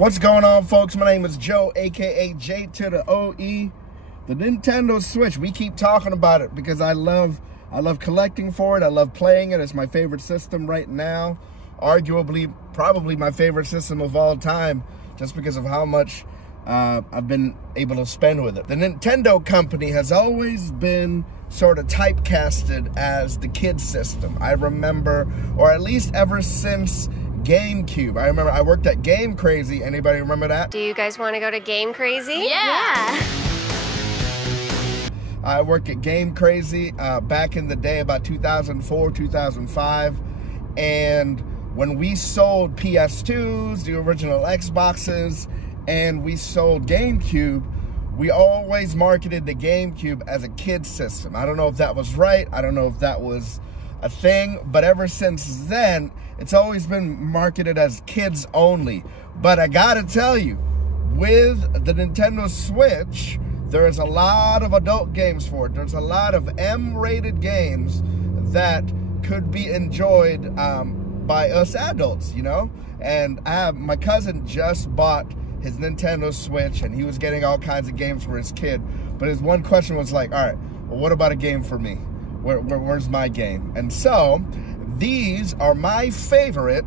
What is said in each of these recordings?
What's going on, folks? My name is Joe, aka J to the OE. The Nintendo Switch, we keep talking about it because I love collecting for it. I love playing it. It's my favorite system right now. Arguably, probably my favorite system of all time, just because of how much I've been able to spend with it. The Nintendo company has always been sort of typecasted as the kid system. I remember, or at least ever since GameCube. I remember I worked at Game Crazy. Anybody remember that? Do you guys want to go to Game Crazy? Yeah. I worked at Game Crazy back in the day, about 2004, 2005. And when we sold PS2s, the original Xboxes, and we sold GameCube, we always marketed the GameCube as a kid system. I don't know if that was right. I don't know if that was a thing. But ever since then, it's always been marketed as kids only. But I gotta tell you, with the Nintendo Switch, there's a lot of adult games for it. There's a lot of M-rated games that could be enjoyed by us adults, you know? And my cousin just bought his Nintendo Switch, and he was getting all kinds of games for his kid. But his one question was like, all right, well, what about a game for me? Where's my game? And so, these are my favorite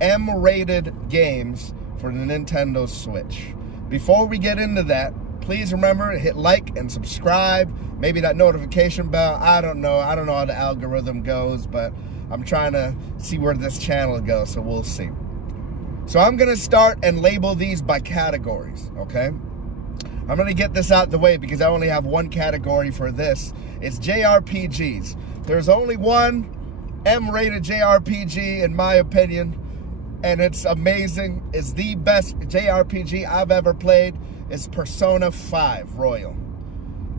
M-rated games for the Nintendo Switch. Before we get into that, please remember to hit like and subscribe. Maybe that notification bell. I don't know how the algorithm goes, but I'm trying to see where this channel goes, so we'll see. So I'm going to start and label these by categories, okay? I'm going to get this out the way because I only have one category for this. It's JRPGs. There's only one M-rated JRPG, in my opinion, and it's amazing. It's the best JRPG I've ever played. It's Persona 5 Royal.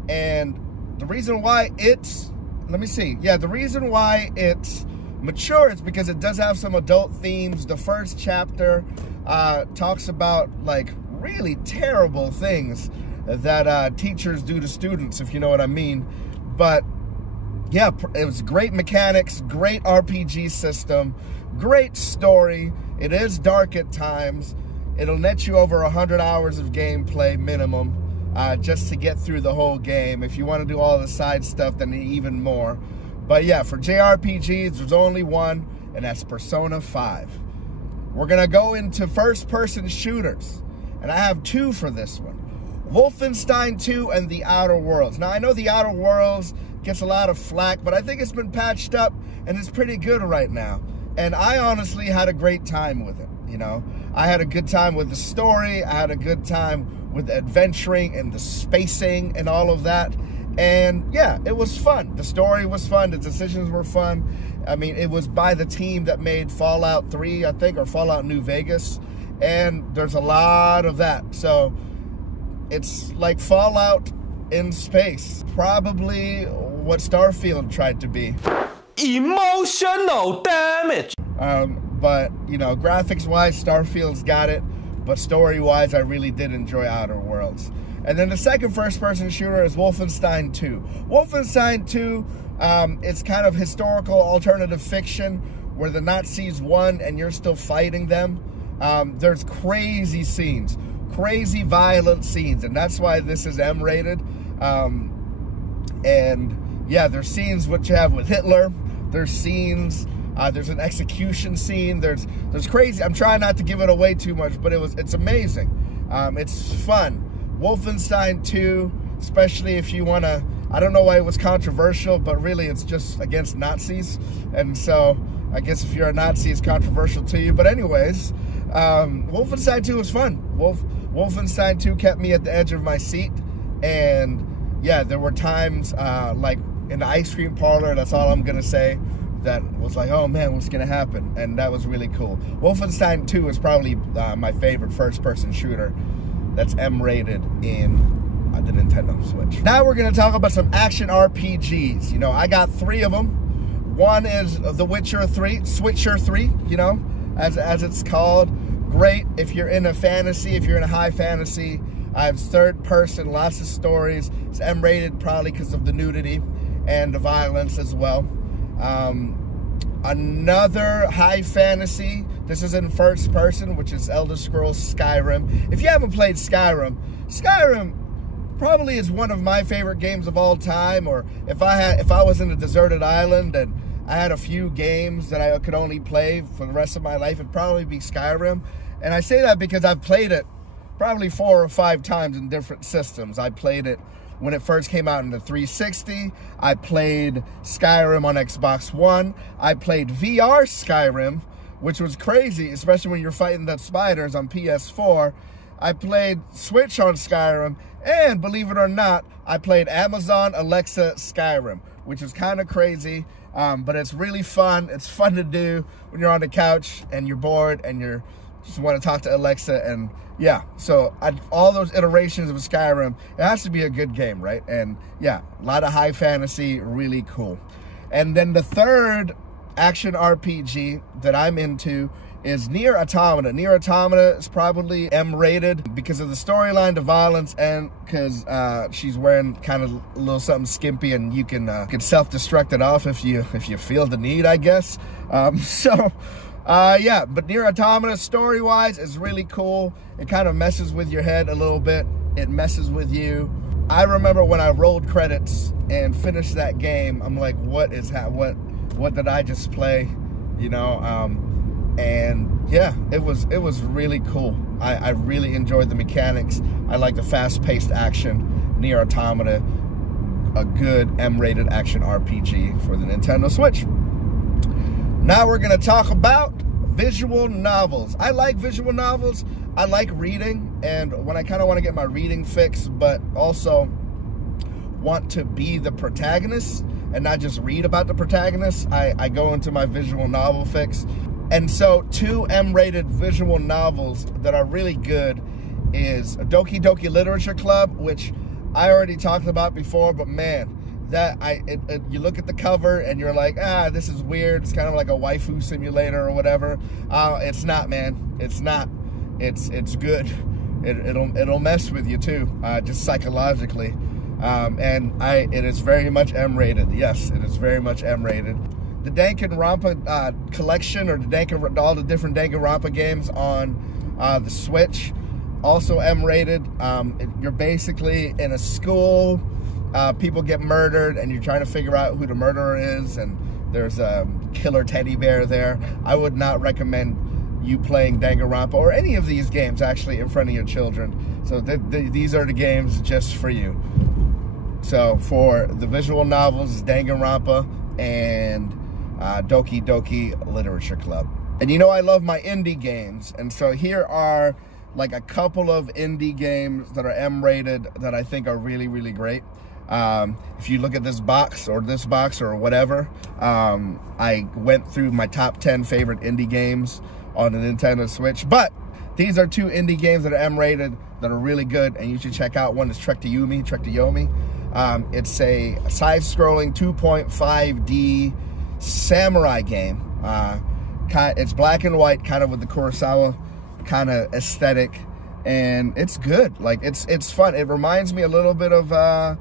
And the reason why it's, the reason why it's mature is because it does have some adult themes. The first chapter talks about like really terrible things that teachers do to students, if you know what I mean. But yeah, it was great mechanics, great RPG system, great story. It is dark at times. It'll net you over 100 hours of gameplay minimum just to get through the whole game. If you want to do all the side stuff, then even more. But yeah, for JRPGs, there's only one, and that's Persona 5. We're going to go into first-person shooters, and I have two for this one. Wolfenstein 2 and The Outer Worlds. Now, I know The Outer Worlds gets a lot of flack, but I think it's been patched up, and it's pretty good right now. And I honestly had a great time with it, you know. I had a good time with the story. I had a good time with adventuring and the spacing and all of that. And yeah, it was fun. The story was fun. The decisions were fun. I mean, it was by the team that made Fallout 3, I think, or Fallout New Vegas. And there's a lot of that. So it's like Fallout in space. Probably what Starfield tried to be. Emotional damage. But, you know, graphics-wise, Starfield's got it. But story-wise, I really did enjoy Outer Worlds. And then the second first-person shooter is Wolfenstein 2. Wolfenstein 2, it's kind of historical alternative fiction where the Nazis won and you're still fighting them. There's crazy scenes, crazy violent scenes, and that's why this is M-rated. And yeah, there's scenes which you have with Hitler. There's scenes... there's an execution scene. There's crazy. I'm trying not to give it away too much, but it's amazing. It's fun. Wolfenstein 2, especially if you want to. I don't know why it was controversial, but really it's just against Nazis, and so I guess if you're a Nazi, it's controversial to you. But anyways, Wolfenstein 2 was fun. Wolfenstein 2 kept me at the edge of my seat, and yeah, there were times like in the ice cream parlor. That's all I'm gonna say. That was like, oh man, what's gonna happen? And that was really cool. Wolfenstein 2 is probably my favorite first-person shooter that's M-rated in the Nintendo Switch. Now we're gonna talk about some action RPGs. You know, I got three of them. One is The Witcher 3, Switcher 3, you know, as it's called. Great if you're in a fantasy, if you're in a high fantasy. I have third person, lots of stories. It's M-rated probably because of the nudity and the violence as well. Another high fantasy This is in first person, which is Elder Scrolls Skyrim. If you haven't played Skyrim, Skyrim probably is one of my favorite games of all time. Or if I was in a deserted island and I had a few games that I could only play for the rest of my life, it'd probably be Skyrim. And I say that because I've played it probably 4 or 5 times in different systems. I played it when it first came out in the 360. I played Skyrim on Xbox One. I played VR Skyrim, which was crazy, especially when you're fighting the spiders on PS4. I played Switch on Skyrim, and believe it or not, I played Amazon Alexa Skyrim, which is kind of crazy, but it's really fun. It's fun to do when you're on the couch and you're bored and you just want to talk to Alexa. And yeah, so all those iterations of Skyrim, it has to be a good game, right? And yeah, a lot of high fantasy, really cool. And then the third action RPG that I'm into is Nier Automata. Nier Automata is probably M-rated because of the storyline, the violence, and because she's wearing kind of a little something skimpy, and you can self-destruct it off if you feel the need, I guess. Yeah, but Nier Automata, story-wise, is really cool. It kind of messes with your head a little bit. It messes with you. I remember when I rolled credits and finished that game, I'm like, what did I just play? You know, and yeah, it was really cool. I really enjoyed the mechanics. I like the fast-paced action. Nier Automata, a good M-rated action RPG for the Nintendo Switch. Now we're gonna talk about visual novels. I like visual novels. I like reading, and when I kind of want to get my reading fix, but also want to be the protagonist and not just read about the protagonist, I go into my visual novel fix. And so 2 M-rated visual novels that are really good is Doki Doki Literature Club, which I already talked about before, but man, you look at the cover and you're like, this is weird. It's kind of like a waifu simulator or whatever. It's not, man. It's not. It's good. It'll mess with you too, just psychologically. And it is very much M-rated. Yes, it is very much M-rated. The Danganronpa collection, or all the different Danganronpa games on the Switch, also M-rated. You're basically in a school. People get murdered, and you're trying to figure out who the murderer is, and there's a killer teddy bear there. I would not recommend you playing Danganronpa or any of these games actually in front of your children. So these are the games just for you. So for the visual novels, Danganronpa and Doki Doki Literature Club. And you know I love my indie games, and so here are like a couple of indie games that are M-rated that I think are really, really great. If you look at this box or whatever, I went through my top 10 favorite indie games on the Nintendo Switch, but these are 2 indie games that are M-rated that are really good, and you should check out. One is Trek to Yomi. It's a side-scrolling 2.5D samurai game. It's black and white, kind of with the Kurosawa kind of aesthetic, and it's good. Like, it's fun. It reminds me a little bit of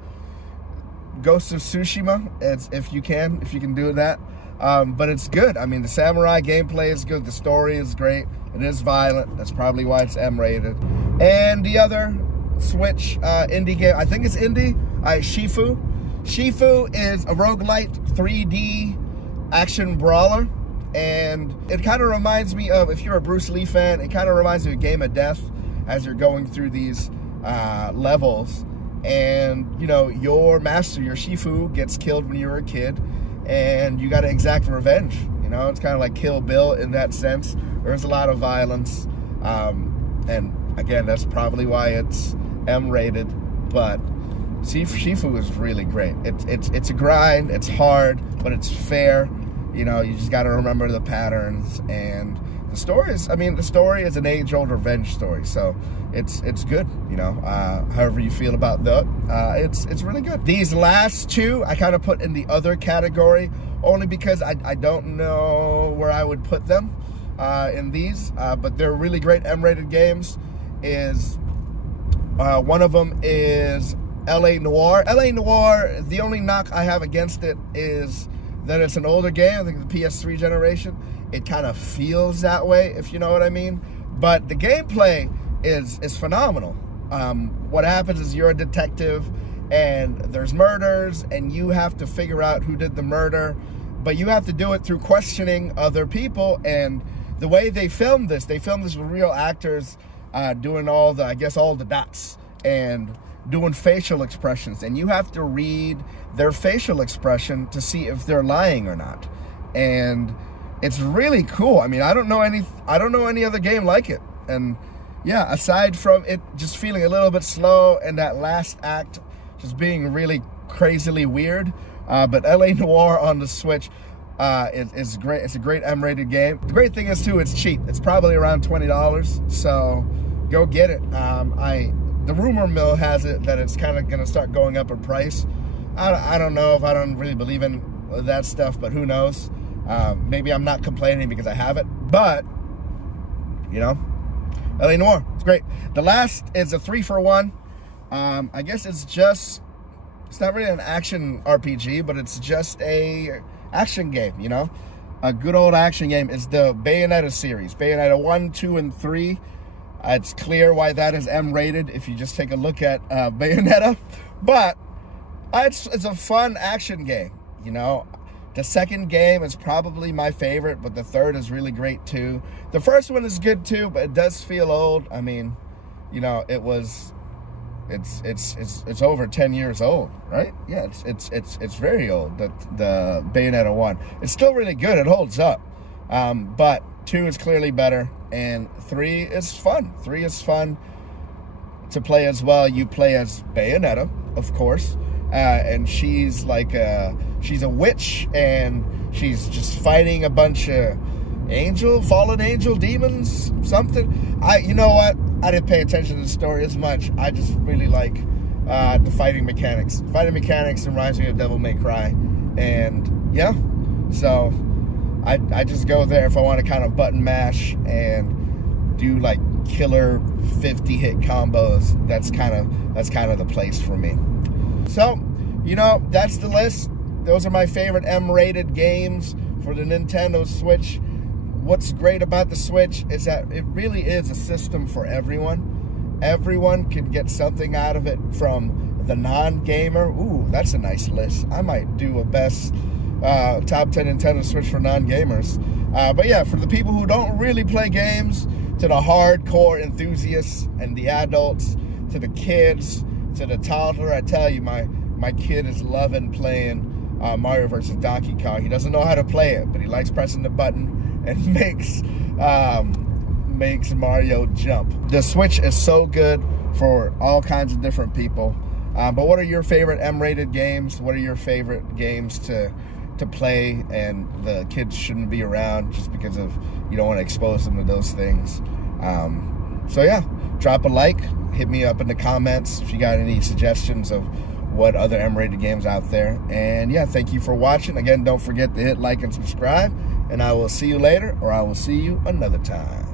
Ghost of Tsushima, if you can do that. But it's good. I mean, the samurai gameplay is good. The story is great. It is violent. That's probably why it's M-rated. And the other Switch indie game, I think it's indie, Shifu. Shifu is a roguelite 3D action brawler. And it kind of reminds me of, if you're a Bruce Lee fan, it kind of reminds me of Game of Death as you're going through these levels. And, you know, your master, your Shifu, gets killed when you were a kid, and you got to exact revenge. You know, it's kind of like Kill Bill in that sense. There's a lot of violence. And, again, that's probably why it's M-rated. But Shifu is really great. It's a grind. It's hard, but it's fair. You know, you just got to remember the patterns, and the story is an age-old revenge story, so it's good, you know, however you feel about that. It's really good. These last 2 I kind of put in the other category, only because I don't know where I would put them in these, but they're really great M-rated games. One of them is L.A. Noire. L.A. Noire, the only knock I have against it is that it's an older game. I think the PS3 generation, it kind of feels that way, if you know what I mean. But the gameplay is phenomenal. What happens is you're a detective, and there's murders, and you have to figure out who did the murder, but you have to do it through questioning other people. And the way they filmed this with real actors doing all the dots and doing facial expressions, and you have to read their facial expression to see if they're lying or not. And it's really cool. I mean, I don't know any other game like it. And yeah, aside from it just feeling a little bit slow and that last act just being really crazily weird, but LA Noire on the Switch is great. It's a great M-rated game. The great thing is too, it's cheap. It's probably around $20, so go get it. The rumor mill has it that it's kind of going to start going up in price. I don't know, if I don't really believe in that stuff, but who knows? Maybe I'm not complaining because I have it, but you know, LA Noire, it's great. The last is a 3-for-1. I guess it's not really an action RPG, but it's just a action game, you know? A good old action game. Is the Bayonetta series. Bayonetta 1, 2, and 3. It's clear why that is M-rated if you just take a look at Bayonetta. But it's a fun action game, you know? The second game is probably my favorite, but the third is really great too. The first one is good too, but it does feel old. I mean, you know, it's over 10 years old, right? Yeah, it's very old. The Bayonetta 1. It's still really good. It holds up. But 2 is clearly better, and 3 is fun. 3 is fun to play as well. You play as Bayonetta, of course, and she's like she's a witch, and she's just fighting a bunch of fallen angel demons, something. You know what? I didn't pay attention to the story as much. I just really like the fighting mechanics. Fighting mechanics reminds me of Devil May Cry, and yeah, so I just go there if I want to kind of button mash and do like killer 50-hit combos. That's kind of the place for me. So, you know, that's the list. Those are my favorite M-rated games for the Nintendo Switch. What's great about the Switch is that it really is a system for everyone. Everyone can get something out of it, from the non-gamer. Ooh, that's a nice list. I might do a best top 10 Nintendo Switch for non-gamers. But yeah, for the people who don't really play games, to the hardcore enthusiasts and the adults, to the kids, to the toddler, I tell you, my kid is loving playing Mario vs. Donkey Kong. He doesn't know how to play it, but he likes pressing the button and makes Mario jump. The Switch is so good for all kinds of different people. But what are your favorite M-rated games? What are your favorite games to play and the kids shouldn't be around just because of you don't want to expose them to those things? So yeah, drop a like, hit me up in the comments if you got any suggestions of what other M-rated games out there. And yeah, thank you for watching. Again, don't forget to hit like and subscribe, and I will see you later, or I will see you another time.